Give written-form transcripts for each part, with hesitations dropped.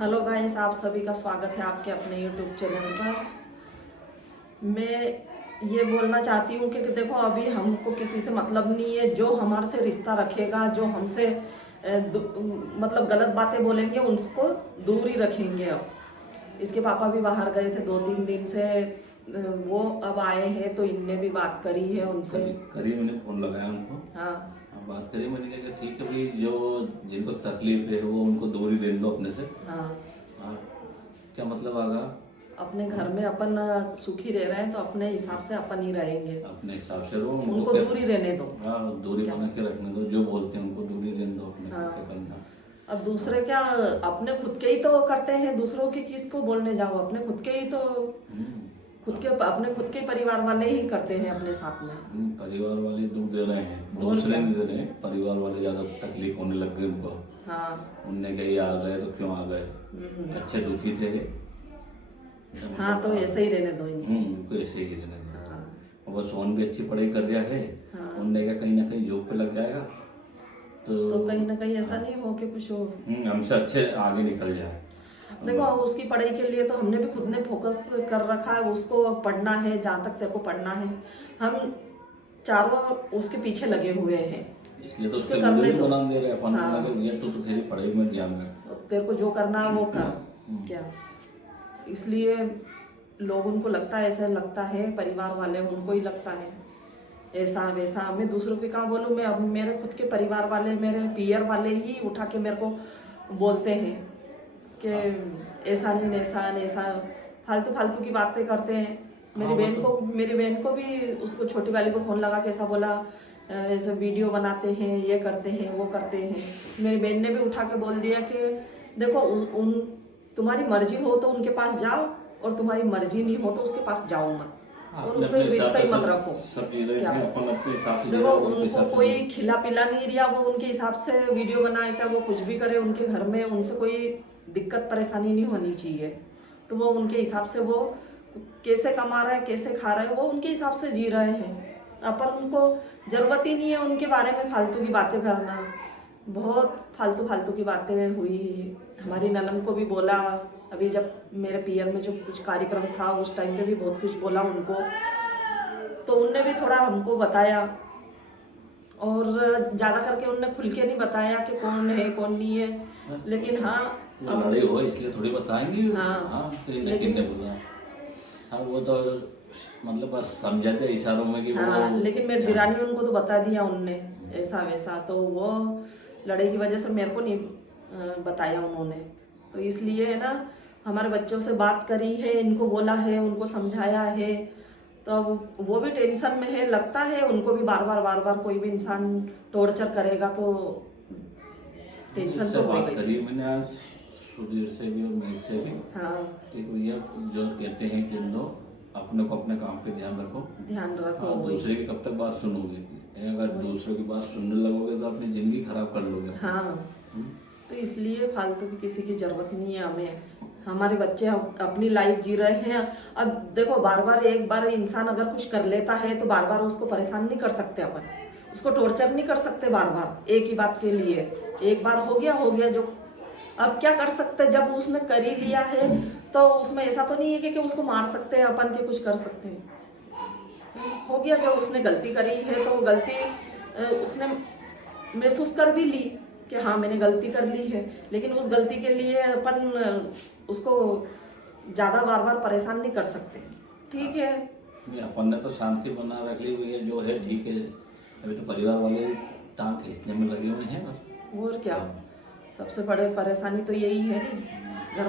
Hello guys, आप सभी का स्वागत है आपके अपने यूट्यूब चैनल पर। मैं ये बोलना चाहती हूँ कि देखो, अभी हमको किसी से मतलब नहीं है। जो हमारे से रिश्ता रखेगा, जो हमसे मतलब गलत बातें बोलेंगे, उनको दूर ही रखेंगे। अब इसके पापा भी बाहर गए थे 2-3 दिन से, वो अब आए हैं तो इनने भी बात करी है उनसे। करी मैंने फ़ोन लगाया उनको। हाँ बात करी मैंने कहा कि ठीक है भाई, जो जिनको तकलीफ है वो उनको दूर ही रहने दो अपने से। हाँ, हाँ, क्या मतलब आगा अपने घर में अपन सुखी रह रहे हैं तो अपने हिसाब से अपन ही रहेंगे। अपने हिसाब से रहो, उनको दूर ही रहने दो। हाँ, दूरी बना के रखने दो। जो बोलते हैं उनको दूरी रहने दो अपने। हाँ। क्या करना। अब दूसरे क्या, अपने खुद के ही तो करते हैं, दूसरों की किसको बोलने जाओ। अपने खुद के ही तो अपने खुद के परिवार वाले ही करते हैं अपने साथ में। परिवार वाले दुख दे रहे हैं, दूसरे नहीं दे रहे हैं। परिवार वाले ज्यादा तकलीफ होने लग गई उनको। हाँ, उनने कही आ गए तो क्यों आ गए, अच्छे दुखी थे। हाँ, तो ऐसे ही रहने दो इनको। उनको ऐसे ही रहने दो। हाँ, वो सोन भी अच्छी पढ़ाई कर रहा है। हाँ। उनने कहा कहीं ना कहीं जॉब पे लग जाएगा तो कहीं ना कहीं ऐसा नहीं हो कि कुछ हो। हमसे अच्छे आगे निकल जाए। देखो, उसकी पढ़ाई के लिए तो हमने भी खुद ने फोकस कर रखा है। उसको पढ़ना है, जहाँ तक तेरे को पढ़ना है, हम चारों उसके पीछे लगे हुए हैं। इसलिए तो उसके उसके करने वीडियो दो। बना दे रहे हैं। हाँ। तो तेरी पढ़ाई में ध्यान रख, तेरे को जो करना है वो कर। क्या इसलिए लोग, उनको लगता है, ऐसा लगता है, परिवार वाले उनको ही लगता है ऐसा वैसा। मैं दूसरों की कहाँ बोलूँ। मैं अब मेरे खुद के परिवार वाले, मेरे पीयर वाले ही उठा के मेरे को बोलते हैं कि ऐसा नहीं, ऐसा नहीं, ऐसा फालतू फालतू की बातें करते हैं। मेरी बहन को भी, उसको छोटी वाली को फ़ोन लगा के ऐसा बोला, ऐसे वीडियो बनाते हैं, ये करते हैं, वो करते हैं। मेरी बहन ने भी उठा के बोल दिया कि देखो, तुम्हारी मर्जी हो तो उनके पास जाओ, और तुम्हारी मर्जी नहीं हो तो उसके पास जाओ मत, और उससे रिश्ता ही मत रखो। क्या देखो, उनको कोई खिला पिला नहीं रिया, वो उनके हिसाब से वीडियो बनाए, चाहे वो कुछ भी करे। उनके घर में उनसे कोई दिक्कत परेशानी नहीं होनी चाहिए। तो वो उनके हिसाब से, वो कैसे कमा रहे हैं, कैसे खा रहे हैं, वो उनके हिसाब से जी रहे हैं। अपन उनको जरूरत ही नहीं है उनके बारे में फालतू की बातें करना। बहुत फालतू फालतू की बातें हुई। हमारी ननद को भी बोला, अभी जब मेरे पीयर में जो कुछ कार्यक्रम था उस टाइम पे भी बहुत कुछ बोला उनको। तो उनने भी थोड़ा हमको बताया, और ज़्यादा करके उनने खुल के नहीं बताया कि कौन है कौन नहीं है। लेकिन हाँ, लड़ाई हो इसलिए थोड़ी बताएंगे। हाँ, लेकिन नहीं बोला। हाँ, वो तो मतलब बस समझाते इशारों में कि हाँ, लेकिन मेरी दिरानी उनको तो बता दिया उनने ऐसा वैसा। तो वो लड़ाई की वजह से मेरे को नहीं बताया उन्होंने। तो इसलिए है ना, हमारे बच्चों से बात करी है, इनको बोला है, उनको समझाया है। तो वो भी टेंशन में है। लगता है उनको भी बार बार कोई भी इंसान टॉर्चर करेगा तो टेंशन तो बात होगी। करी मैंने आज सुधीर से भी और मेरे से भी। हाँ, कि भैया जो कहते हैं कि दो, अपने को अपने काम पे ध्यान रखो। दूसरे की कब तक बात सुनोगे। अगर दूसरों की बात सुनने लगोगे तो अपनी जिंदगी खराब कर लोगे। हाँ, तो इसलिए फालतू की किसी की जरूरत नहीं है हमें। हमारे बच्चे अपनी लाइफ जी रहे हैं। अब देखो, बार बार, एक बार इंसान अगर कुछ कर लेता है तो बार बार उसको परेशान नहीं कर सकते अपन, उसको टॉर्चर नहीं कर सकते बार बार एक ही बात के लिए। एक बार हो गया जो, अब क्या कर सकते। जब उसने कर ही लिया है तो उसमें ऐसा तो नहीं है कि उसको मार सकते हैं अपन, के कुछ कर सकते हैं। हो गया, जो उसने गलती करी है तो गलती उसने महसूस कर भी ली कि हाँ, मैंने गलती कर ली है। लेकिन उस गलती के लिए अपन उसको ज़्यादा बार बार परेशान नहीं कर सकते। ठीक है, अपन ने तो शांति बना रख ली हुई है, जो है ठीक है। अभी तो परिवार वाले टांग खींचने में लगे हुए हैं बस। और क्या, सबसे बड़े परेशानी तो यही है कि घर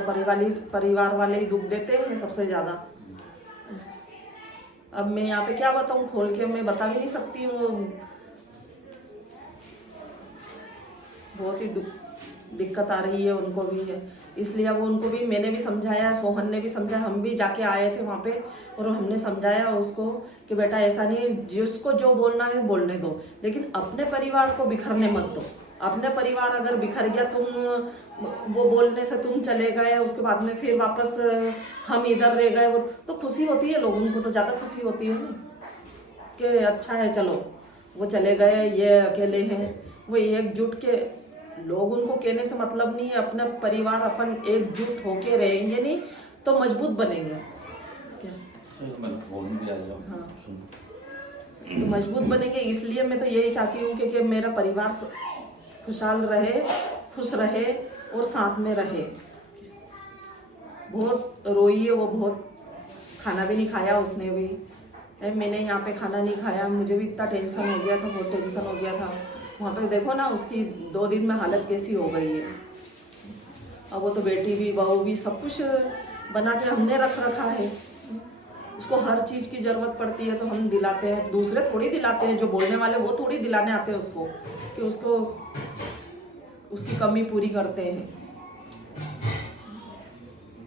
परिवार वाले ही दुख देते हैं सबसे ज़्यादा। अब मैं यहाँ पे क्या बताऊँ, खोल के मैं बता भी नहीं सकती हूँ। बहुत ही दिक्कत आ रही है उनको भी है। इसलिए अब उनको भी, मैंने भी समझाया, सोहन ने भी समझाया, हम भी जाके आए थे वहाँ पे और हमने समझाया उसको कि बेटा ऐसा नहीं, जिसको जो बोलना है बोलने दो, लेकिन अपने परिवार को बिखरने मत दो। अपने परिवार अगर बिखर गया, तुम वो बोलने से तुम चले गए, उसके बाद में फिर वापस हम इधर रह गए, वो तो खुशी होती है लोगों को, तो ज़्यादा खुशी होती है ना कि अच्छा है, चलो वो चले गए, ये अकेले हैं। वो एकजुट के लोग उनको कहने से मतलब नहीं है, अपना परिवार अपन एकजुट होके रहेंगे नहीं तो मजबूत बनेंगे क्या? मैं फोन भी आ जाऊँ। हाँ। सुन। तो मजबूत बनेंगे, इसलिए मैं तो यही चाहती हूँ कि मेरा परिवार खुशहाल रहे, खुश रहे और साथ में रहे। बहुत रोई है वो, बहुत खाना भी नहीं खाया उसने भी, मैंने यहाँ पे खाना नहीं खाया, मुझे भी इतना टेंशन हो गया था, बहुत टेंशन हो गया था। वहाँ पे देखो ना उसकी 2 दिन में हालत कैसी हो गई है। अब वो तो बेटी भी बहू भी सब कुछ बना के हमने रख रखा है, उसको हर चीज़ की ज़रूरत पड़ती है तो हम दिलाते हैं, दूसरे थोड़ी दिलाते हैं, जो बोलने वाले वो थोड़ी दिलाने आते हैं उसको कि उसको उसकी कमी पूरी करते हैं।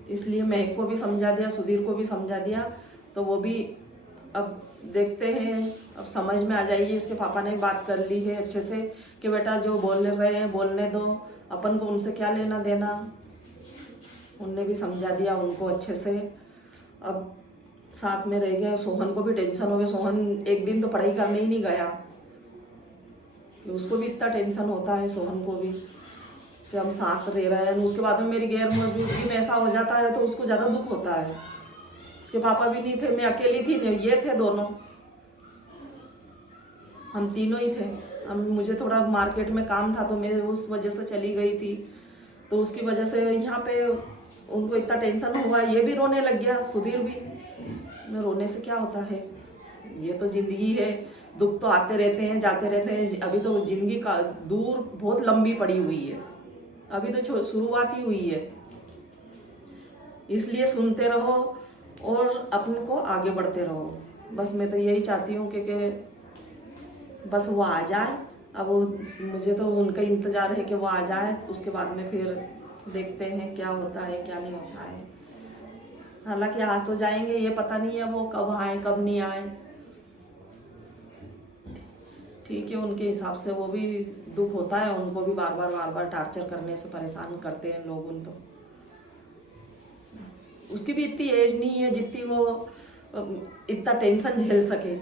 इसलिए महक को भी समझा दिया, सुधीर को भी समझा दिया, तो वो भी अब देखते हैं, अब समझ में आ जाएगी। उसके पापा ने भी बात कर ली है अच्छे से कि बेटा जो बोल रहे हैं बोलने दो, अपन को उनसे क्या लेना देना। उनने भी समझा दिया उनको अच्छे से। अब साथ में रह गए। सोहन को भी टेंशन हो गया, सोहन एक दिन तो पढ़ाई करने ही नहीं गया, उसको भी इतना टेंशन होता है सोहन को भी कि हम साथ रह रहे हैं। उसके बाद में मेरी गैर मौजूदगी में ऐसा हो जाता है तो उसको ज़्यादा दुख होता है। उसके पापा भी नहीं थे, मैं अकेली थी, ये थे दोनों, हम तीनों ही थे। अब मुझे थोड़ा मार्केट में काम था तो मैं उस वजह से चली गई थी, तो उसकी वजह से यहाँ पे उनको इतना टेंशन हुआ। ये भी रोने लग गया, सुधीर भी। मैं रोने से क्या होता है, ये तो जिंदगी है, दुख तो आते रहते हैं जाते रहते हैं। अभी तो जिंदगी का दूर बहुत लंबी पड़ी हुई है, अभी तो शुरुआत ही हुई है। इसलिए सुनते रहो और अपने को आगे बढ़ते रहो। बस मैं तो यही चाहती हूँ कि बस वो आ जाए। अब वो मुझे तो उनका इंतज़ार है कि वो आ जाए, उसके बाद में फिर देखते हैं क्या होता है क्या नहीं होता है। हालांकि आ तो जाएंगे, ये पता नहीं है वो कब आए कब नहीं आए। ठीक है, उनके हिसाब से वो भी दुख होता है, उनको भी बार बार टार्चर करने से परेशान करते हैं लोग। उन तो उसकी भी इतनी एज नहीं है जितनी वो इतना टेंशन झेल सके।